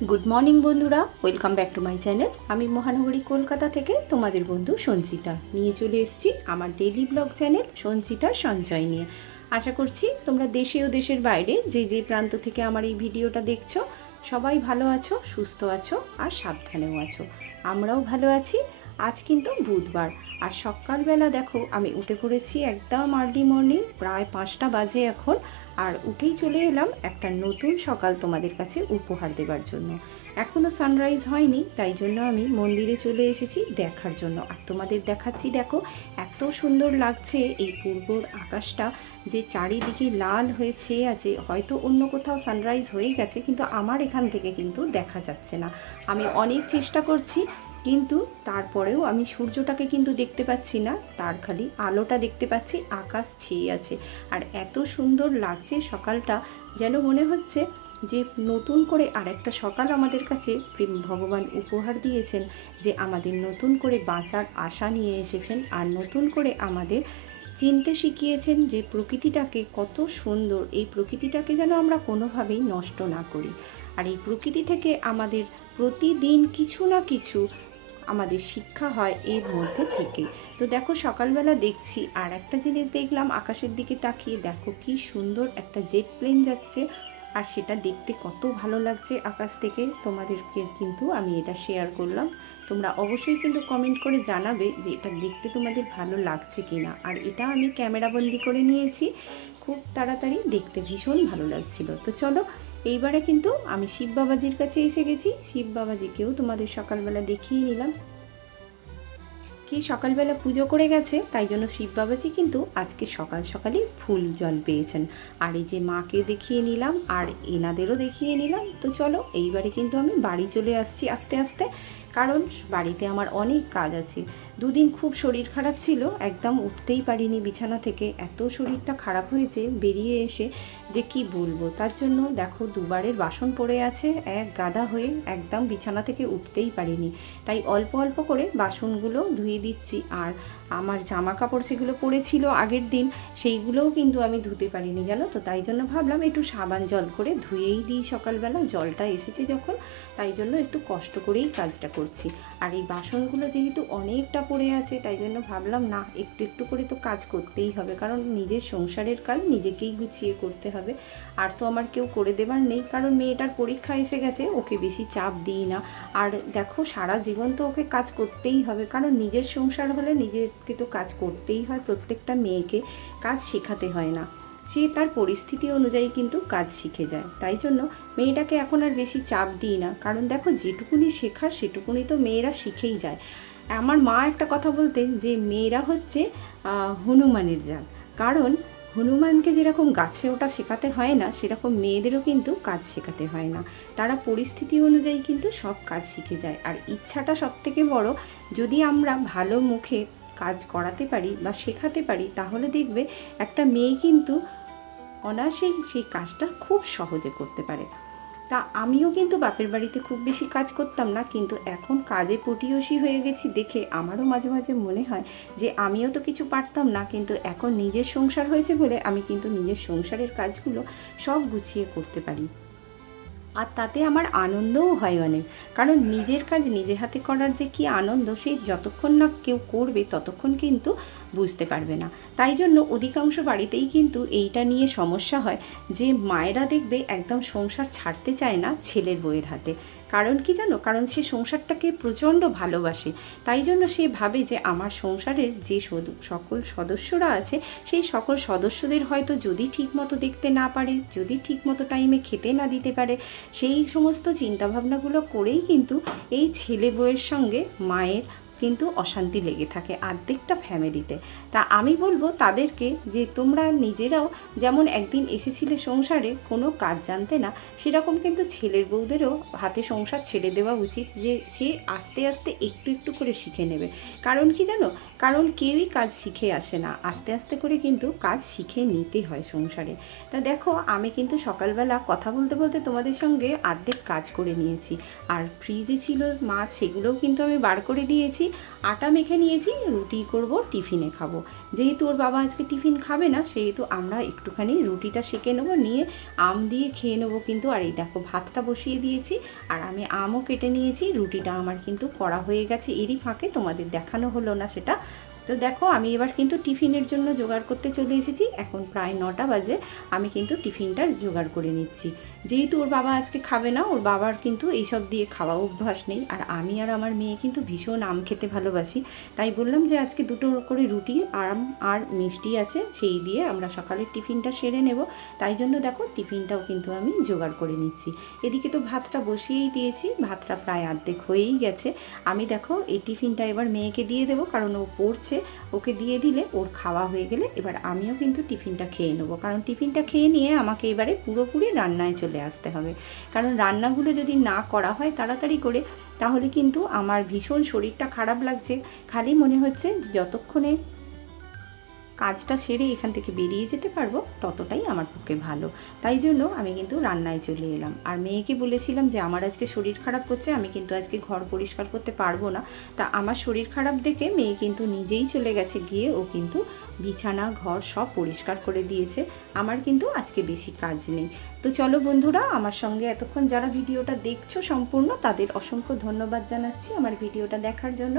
Good morning बंधुरा welcome back to my channel. आमी महानगरी कलकाता থেকে তোমাদের বন্ধু সঞ্চিতা নিয়ে চলে এসেছি আমার ডেইলি ব্লগ চ্যানেল সঞ্চিতার সঞ্চয় নিয়ে। আশা করছি তোমরা দেশে ও দেশের বাইরে যে যে প্রান্ত থেকে আমার এই ভিডিওটা দেখছো সবাই ভালো আছো, সুস্থ আছো আর সাবধানেও আছো। আমরাও ভালো আছি। আজ কিন্তু বুধবার আর সকালবেলা দেখো আমি উঠে পড়েছি একদম আর্লি মর্নিং, প্রায় 5টা বাজে এখন। আর উঠেই চলে এলাম একটা নতুন সকাল তোমাদের কাছে উপহার দেওয়ার জন্য। এখনও সানরাইজ হয়নি, তাই জন্য আমি মন্দিরে চলে এসেছি দেখার জন্য। আর তোমাদের দেখাচ্ছি, দেখো এত সুন্দর লাগছে এই পূর্বর আকাশটা, যে চারিদিকে লাল হয়ে ছেয়ে আছে। হয়তো অন্য কোথাও সানরাইজ হয়ে গেছে, কিন্তু আমার এখান থেকে কিন্তু দেখা যাচ্ছে না। আমি অনেক চেষ্টা করছি, কিন্তু তারপরেও আমি সূর্যটাকে কিন্তু দেখতে পাচ্ছি না, তার খালি আলোটা দেখতে পাচ্ছি, আকাশ ছেয়ে আছে। আর এত সুন্দর লাগছে সকালটা, যেন মনে হচ্ছে যে নতুন করে আরেকটা সকাল আমাদের কাছে ভগবান উপহার দিয়েছেন, যে আমাদের নতুন করে বাঁচার আশা নিয়ে এসেছেন আর নতুন করে আমাদের চিনতে শিখিয়েছেন যে প্রকৃতিটাকে কত সুন্দর। এই প্রকৃতিটাকে যেন আমরা কোনোভাবেই নষ্ট না করি। আর এই প্রকৃতি থেকে আমাদের প্রতিদিন কিছু না কিছু আমাদের শিক্ষা হয় এর মধ্যে থেকে। তো দেখো সকালবেলা দেখছি আর একটা জিনিস দেখলাম, আকাশের দিকে তাকিয়ে দেখো কি সুন্দর একটা জেট প্লেন যাচ্ছে। আর সেটা দেখতে কত ভালো লাগছে আকাশ থেকে, তোমাদেরকে কিন্তু আমি এটা শেয়ার করলাম। তোমরা অবশ্যই কিন্তু কমেন্ট করে জানাবে যে এটা দেখতে তোমাদের ভালো লাগছে কি না। আর এটা আমি ক্যামেরাবন্দি করে নিয়েছি, খুব তাড়াতাড়ি, দেখতে ভীষণ ভালো লাগছিল। তো চলো এইবারে কিন্তু আমি শিব বাবাজির কাছে এসে গেছি। শিব বাবাজিকেও তোমাদের সকালবেলা দেখিয়ে নিলাম। কি সকালবেলা পুজো করে গেছে, তাই জন্য শিব বাবাজি কিন্তু আজকে সকাল সকালই ফুল জল পেয়েছেন। আর এই যে মাকে দেখিয়ে নিলাম আর এনাদেরও দেখিয়ে নিলাম। তো চলো এইবারে কিন্তু আমি বাড়ি চলে আসছি আস্তে আস্তে, কারণ বাড়িতে আমার অনেক কাজ আছে। দুদিন খুব শরীর খারাপ ছিল, একদম উঠতেই পারিনি বিছানা থেকে, এত শরীরটা খারাপ হয়েছে বেরিয়ে এসে যে কি বলবো। তার জন্য দেখো দুবারের বাসন পড়ে আছে এক গাদা হয়ে, একদম বিছানা থেকে উঠতেই পারিনি। তাই অল্প অল্প করে বাসনগুলো ধুয়ে দিচ্ছি। আর আমার জামা কাপড় সেগুলো পড়েছিল আগের দিন, সেইগুলোও কিন্তু আমি ধুতে পারিনি জানো তো। তাই জন্য ভাবলাম একটু সাবান জল করে ধুয়েই দিই সকালবেলা, জলটা এসেছে যখন, তাই জন্য একটু কষ্ট করেই কাজটা করছি। আর এই বাসনগুলো যেহেতু অনেকটা পড়ে আছে, তাই জন্য ভাবলাম না একটু একটু করে তো কাজ করতেই হবে, কারণ নিজের সংসারের কাজ নিজেকেই গুছিয়ে করতে হবে। আর তো আমার কেউ করে দেবার নেই, কারণ মেয়েটার পরীক্ষা এসে গেছে, ওকে বেশি চাপ দিই না। আর দেখো সারা জীবন তো ওকে কাজ করতেই হবে, কারণ নিজের সংসার হলে নিজেকে তো কাজ করতেই হয়। প্রত্যেকটা মেয়েকে কাজ শেখাতে হয় না, সে তার পরিস্থিতি অনুযায়ী কিন্তু কাজ শিখে যায়। তাই জন্য মেয়েটাকে এখন আর বেশি চাপ দিই না, কারণ দেখো যেটুকুনি শেখার সেটুকুনি তো মেয়েরা শিখেই যায়। আমার মা একটা কথা বলতেন যে মেয়েরা হচ্ছে হনুমানের জাত, কারণ হনুমানকে যেরকম গাছে ওটা শেখাতে হয় না, সেরকম মেয়েদেরও কিন্তু কাজ শেখাতে হয় না। তারা পরিস্থিতি অনুযায়ী কিন্তু সব কাজ শিখে যায়। আর ইচ্ছাটা সবথেকে বড়, যদি আমরা ভালো মুখে কাজ করাতে পারি বা শেখাতে পারি, তাহলে দেখবে একটা মেয়ে কিন্তু অনায়াসেই সেই কাজটা খুব সহজে করতে পারে। তা আমিও কিন্তু বাপের বাড়িতে খুব বেশি কাজ করতাম না, কিন্তু এখন কাজে পটিয়সী হয়ে গেছি দেখে আমারও মাঝে মাঝে মনে হয় যে আমিও তো কিছু পারতাম না, কিন্তু এখন নিজের সংসার হয়েছে বলে আমি কিন্তু নিজের সংসারের কাজগুলো সব গুছিয়ে করতে পারি। আর তাতে আমার আনন্দও হয় অনেক, কারণ নিজের কাজ নিজে হাতে করার যে কি আনন্দ, সেই যতক্ষণ না কেউ করবে ততক্ষণ কিন্তু বুঝতে পারবে না। তাই জন্য অধিকাংশ বাড়িতেই কিন্তু এইটা নিয়ে সমস্যা হয়, যে মায়েরা দেখবে একদম সংসার ছাড়তে চায় না ছেলের বউয়ের হাতে। কারণ কি জানো, কারণ সে সংসারটাকে প্রচণ্ড ভালোবাসে। তাই জন্য সে ভাবে যে আমার সংসারের যে সকল সদস্যরা আছে, সেই সকল সদস্যদের হয়তো যদি ঠিকমতো দেখতে না পারে, যদি ঠিকমতো টাইমে খেতে না দিতে পারে, সেই সমস্ত চিন্তাভাবনাগুলো করেই কিন্তু এই ছেলে বউয়ের সঙ্গে মায়ের কিন্তু অশান্তি লেগে থাকে অর্ধেকটা ফ্যামিলিতে। তা আমি বলবো তাদেরকে যে তোমরা নিজেরাও যেমন একদিন এসেছিলে সংসারে কোনো কাজ জানতে না, সেরকম কিন্তু ছেলের বউদেরও হাতে সংসার ছেড়ে দেওয়া উচিত, যে সে আস্তে আস্তে একটু একটু করে শিখে নেবে। কারণ কি জানো, কারণ কেউই কাজ শিখে আসে না, আস্তে আস্তে করে কিন্তু কাজ শিখে নিতে হয় সংসারে। তা দেখো আমি কিন্তু সকালবেলা কথা বলতে বলতে তোমাদের সঙ্গে অর্ধেক কাজ করে নিয়েছি। আর ফ্রিজে ছিল মাছ, সেগুলোও কিন্তু আমি বার করে দিয়েছি। আটা মেখে নিয়েছি, রুটি করব, টিফিনে খাবো। যেহেতু ওর বাবা আজকে টিফিন খাবে না, সেহেতু আমরা একটুখানি রুটিটা সেঁকে নেবো, নিয়ে আম দিয়ে খেয়ে নেবো কিন্তু। আর এই দেখো ভাতটা বসিয়ে দিয়েছি, আর আমি আমও কেটে নিয়েছি। রুটিটা আমার কিন্তু করা হয়ে গেছে, এরই ফাঁকে তোমাদের দেখানো হলো না সেটা। তো দেখো আমি এবার কিন্তু টিফিনের জন্য জোগাড় করতে চলে এসেছি। এখন প্রায় 9টা বাজে, আমি কিন্তু টিফিনটা জোগাড় করে নিচ্ছি। যেহেতু ওর বাবা আজকে খাবে না, ওর বাবার কিন্তু এইসব দিয়ে খাওয়া অভ্যাস নেই। আর আমি আর আমার মেয়ে কিন্তু ভীষণ আম খেতে ভালোবাসি, তাই বললাম যে আজকে 2টো করে রুটি, আম আর মিষ্টি আছে, সেই দিয়ে আমরা সকালের টিফিনটা সেরে নেব। তাই জন্য দেখো টিফিনটাও কিন্তু আমি জোগাড় করে নিচ্ছি। এদিকে তো ভাতটা বসিয়েই দিয়েছি, ভাতটা প্রায় অর্ধেক হয়েই গেছে। আমি দেখো এই টিফিনটা এবার মেয়েকে দিয়ে দেবো, কারণ ও পড়ছে। ওকে দিয়ে দিলে ওর খাওয়া হয়ে গেলে এবার আমিও কিন্তু টিফিনটা খেয়ে নেবো, কারণ টিফিনটা খেয়ে নিয়ে আমাকে এবারে পুরোপুরি রান্নায় চলে আসতে হবে। কারণ রান্নাগুলো যদি না করা হয় তাড়াতাড়ি করে, তাহলে কিন্তু আমার ভীষণ শরীরটা খারাপ লাগছে। খালি মনে হচ্ছে যতক্ষণে কাজটা সেরে এখান থেকে বেরিয়ে যেতে পারবো ততটাই আমার পক্ষে ভালো। তাই জন্য আমি কিন্তু রান্নায় চলে এলাম। আর মেয়েকে বলেছিলাম যে আমার আজকে শরীর খারাপ করছে, আমি কিন্তু আজকে ঘর পরিষ্কার করতে পারবো না। তা আমার শরীর খারাপ দেখে মেয়ে কিন্তু নিজেই চলে গেছে, গিয়ে ও কিন্তু বিছানা ঘর সব পরিষ্কার করে দিয়েছে। আমার কিন্তু আজকে বেশি কাজ নেই। তো চলো বন্ধুরা, আমার সঙ্গে এতক্ষণ যারা ভিডিওটা দেখছো সম্পূর্ণ, তাদের অসংখ্য ধন্যবাদ জানাচ্ছি আমার ভিডিওটা দেখার জন্য।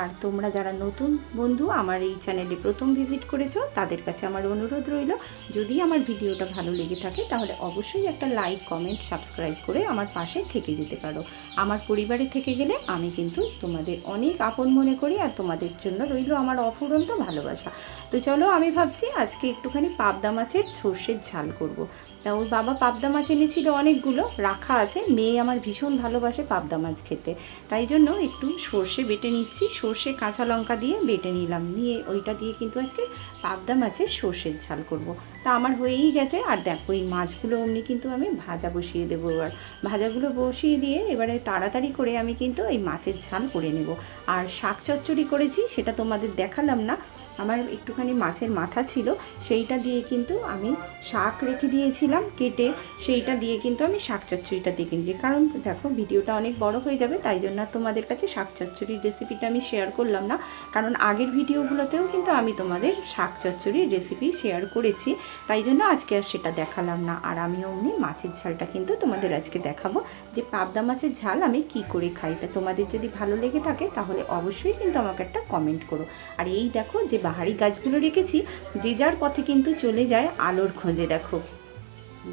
আর তোমরা যারা নতুন বন্ধু আমার এই চ্যানেলে প্রথম ভিজিট করেছো, তাদের কাছে আমার অনুরোধ রইল, যদি আমার ভিডিওটা ভালো লেগে থাকে তাহলে অবশ্যই একটা লাইক, কমেন্ট, সাবস্ক্রাইব করে আমার পাশে থেকে যেতে পারো। আমার পরিবারে থেকে গেলে আমি কিন্তু তোমাদের অনেক আপন মনে করি, আর তোমাদের জন্য রইল আমার অফুরন্ত ভালোবাসা। তো চলো, আমি ভাবছি আজকে একটুখানি পাবদা মাছের সর্ষের ঝাল করব। তা ওর বাবা পাবদা মাছ এনেছিল, অনেকগুলো রাখা আছে। মেয়ে আমার ভীষণ ভালোবাসে পাবদা মাছ খেতে, তাই জন্য একটু সর্ষে বেটে নিচ্ছি। সর্ষে কাঁচা লঙ্কা দিয়ে বেটে নিলাম, নিয়ে ওইটা দিয়ে কিন্তু আজকে পাবদা মাছের সর্ষের ঝাল করব। তা আমার হয়েই গেছে। আর দেখো এই মাছগুলো অমনি কিন্তু আমি ভাজা বসিয়ে দেবো। এবার ভাজাগুলো বসিয়ে দিয়ে এবারে তাড়াতাড়ি করে আমি কিন্তু এই মাছের ঝাল করে নেব। আর শাক চচ্চড়ি করেছি, সেটা তোমাদের দেখালাম না। আমার একটুখানি মাছের মাথা ছিল, সেইটা দিয়ে কিন্তু আমি শাক রেখে দিয়েছিলাম কেটে, সেইটা দিয়ে কিন্তু আমি শাক চচ্চড়িটা দেখে নিয়েছি। কারণ দেখো ভিডিওটা অনেক বড় হয়ে যাবে, তাই জন্য তোমাদের কাছে শাক চচ্চড়ির রেসিপিটা আমি শেয়ার করলাম না। কারণ আগের ভিডিওগুলোতেও কিন্তু আমি তোমাদের শাক চচ্চড়ির রেসিপি শেয়ার করেছি, তাই জন্য আজকে আর সেটা দেখালাম না। আর আমি অমনি মাছের ঝালটা কিন্তু তোমাদের আজকে দেখাবো, যে পাবদা মাছের ঝাল আমি কি করে খাই। তা তোমাদের যদি ভালো লেগে থাকে তাহলে অবশ্যই কিন্তু আমাকে একটা কমেন্ট করো। আর এই দেখো যে বাহারি গাছগুলো রেখেছি, যে যার পথে কিন্তু চলে যায় আলোর খোঁজে। দেখো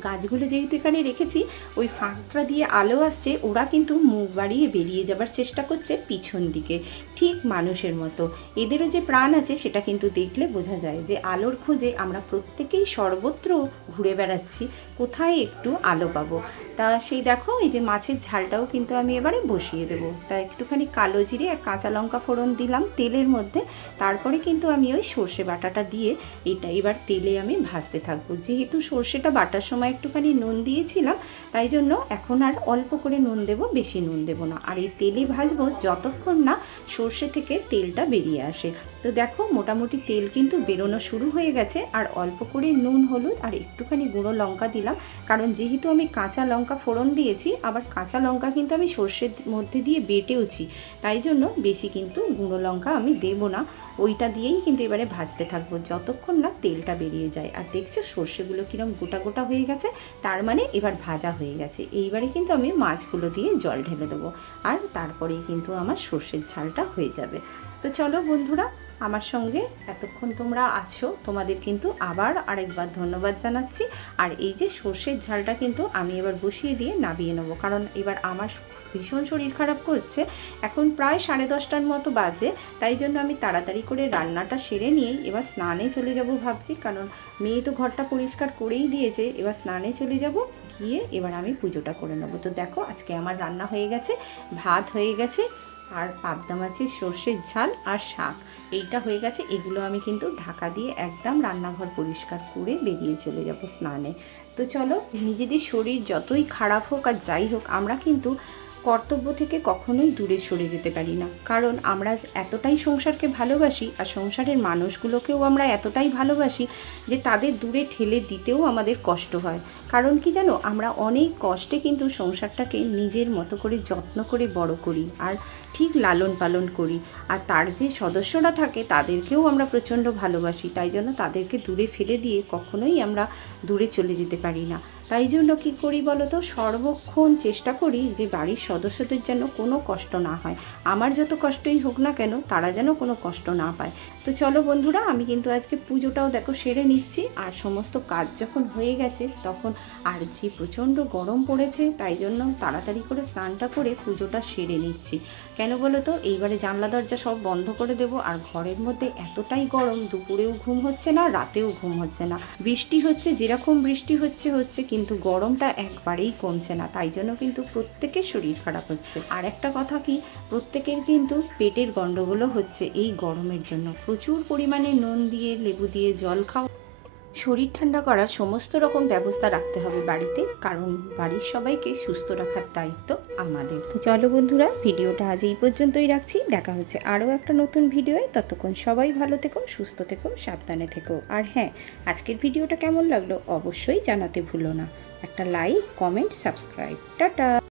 গাছগুলো যেহেতু এখানে রেখেছি, ওই ফাঁকটা দিয়ে আলো আসছে, ওরা কিন্তু মুখ বাড়িয়ে বেরিয়ে যাবার চেষ্টা করছে পিছন দিকে, ঠিক মানুষের মতো। এদেরও যে প্রাণ আছে সেটা কিন্তু দেখলে বোঝা যায়, যে আলোর খোঁজে আমরা প্রত্যেকেই সর্বত্র ঘুরে বেড়াচ্ছি, কোথায় একটু আলো পাবো। তা সেই দেখো এই যে মাছের ঝালটাও কিন্তু আমি এবারে বসিয়ে দেবো। তা একটুখানি কালো জিরে আর কাঁচা লঙ্কা ফোড়ন দিলাম তেলের মধ্যে, তারপরে কিন্তু আমি ওই সর্ষে বাটাটা দিয়ে এটা এবার তেলে আমি ভাজতে থাকবো। যেহেতু সর্ষেটা বাটার সময় একটুখানি নুন দিয়েছিলাম, তাই জন্য এখন আর অল্প করে নুন দেবো, বেশি নুন দেবো না। আর এই তেলে ভাজবো যতক্ষণ না সর্ষে থেকে তেলটা বেরিয়ে আসে। তো দেখো মোটামুটি তেল কিন্তু বেরোনো শুরু হয়ে গেছে। আর অল্প করে নুন, হলুদ আর একটুখানি গুঁড়ো লঙ্কা দিলাম, কারণ যেহেতু আমি কাঁচা লঙ্কা ফোড়ন দিয়েছি, আবার কাঁচা লঙ্কা কিন্তু আমি সর্ষের মধ্যে দিয়ে বেটেওছি, তাই জন্য বেশি কিন্তু গুঁড়ো লঙ্কা আমি দেবো না। ওইটা দিয়েই কিন্তু এবারে ভাজতে থাকবো যতক্ষণ না তেলটা বেরিয়ে যায়। আর দেখছো সর্ষেগুলো কিরম গোটা গোটা হয়ে গেছে, তার মানে এবার ভাজা হয়ে গেছে। এইবারে কিন্তু আমি মাছগুলো দিয়ে জল ঢেলে দেবো, আর তারপরেই কিন্তু আমার সর্ষের ঝালটা হয়ে যাবে। তো চলো বন্ধুরা, আমার সঙ্গে এতক্ষণ তোমরা আছো, তোমাদের কিন্তু আবার আরেকবার ধন্যবাদ জানাচ্ছি। আর এই যে সর্ষের ঝালটা কিন্তু আমি এবার বসিয়ে দিয়ে নামিয়ে নেবো, কারণ এবার আমার ভীষণ শরীর খারাপ করছে। এখন প্রায় 10:30টার মতো বাজে, তাই জন্য আমি তাড়াতাড়ি করে রান্নাটা সেরে নিয়েই এবার স্নানে চলে যাব ভাবছি। কারণ মেয়ে তো ঘরটা পরিষ্কার করেই দিয়েছে, এবার স্নানে চলে যাব, গিয়ে এবার আমি পুজোটা করে নেবো। তো দেখো আজকে আমার রান্না হয়ে গেছে, ভাত হয়ে গেছে, আর পাবদা মাছের সর্ষের ঝাল আর শাক এইটা হয়ে গেছে। এগুলো আমি কিন্তু ঢাকা দিয়ে একদম রান্নাঘর পরিষ্কার করে বেরিয়ে চলে যাব স্নানে। তো চলো, নিজেদের শরীর যতই খারাপ হোক আর যাই হোক, আমরা কিন্তু কর্তব্য থেকে কখনোই দূরে সরে যেতে পারি না, কারণ আমরা এতটাই সংসারকে ভালোবাসি আর সংসারের মানুষগুলোকেও আমরা এতটাই ভালোবাসি যে তাদের দূরে ঠেলে দিতেও আমাদের কষ্ট হয়। কারণ কি জানো, আমরা অনেক কষ্টে কিন্তু সংসারটাকে নিজের মতো করে যত্ন করে বড় করি আর ঠিক লালন পালন করি। আর তার যে সদস্যরা থাকে তাদেরকেও আমরা প্রচণ্ড ভালোবাসি, তাই জন্য তাদেরকে দূরে ফেলে দিয়ে কখনোই আমরা দূরে চলে যেতে পারি না। তাই জন্য কী করি বলো তো, সর্বক্ষণ চেষ্টা করি যে বাড়ির সদস্যদের যেন কোনো কষ্ট না হয়। আমার যত কষ্টই হোক না কেন, তারা যেন কোনো কষ্ট না পায়। তো চলো বন্ধুরা, আমি কিন্তু আজকে পুজোটাও দেখো সেরে নিচ্ছি। আর সমস্ত কাজ যখন হয়ে গেছে তখন, আর যে প্রচণ্ড গরম পড়েছে, তাই জন্য তাড়াতাড়ি করে স্নানটা করে পুজোটা সেরে নিচ্ছি। কেন বলো তো, এইবারে জানলা দরজা সব বন্ধ করে দেব। আর ঘরের মধ্যে এতটাই গরম, দুপুরেও ঘুম হচ্ছে না, রাতেও ঘুম হচ্ছে না। বৃষ্টি হচ্ছে, যেরকম বৃষ্টি হচ্ছে কিন্তু গরমটা একবারেই কমছে না। তাই জন্য কিন্তু প্রত্যেকের শরীর খারাপ হচ্ছে। আর একটা কথা কি, প্রত্যেকের কিন্তু পেটের গন্ডগোলও হচ্ছে এই গরমের জন্য। প্রচুর পরিমাণে নুন দিয়ে, লেবু দিয়ে জল খাও। শরীর ঠান্ডা করার সমস্ত রকম ব্যবস্থা রাখতে হবে বাড়িতে, কারণ বাড়ির সবাইকে সুস্থ রাখার দায়িত্ব আমাদের। তো চলো বন্ধুরা, ভিডিওটা আজ এই পর্যন্তই রাখছি। দেখা হচ্ছে আরও একটা নতুন ভিডিওয়ে। ততক্ষণ সবাই ভালো থেকো, সুস্থ থেকো, সাবধানে থেকো। আর হ্যাঁ, আজকের ভিডিওটা কেমন লাগলো অবশ্যই জানাতে ভুলো না। একটা লাইক, কমেন্ট, সাবস্ক্রাইব। টাটা।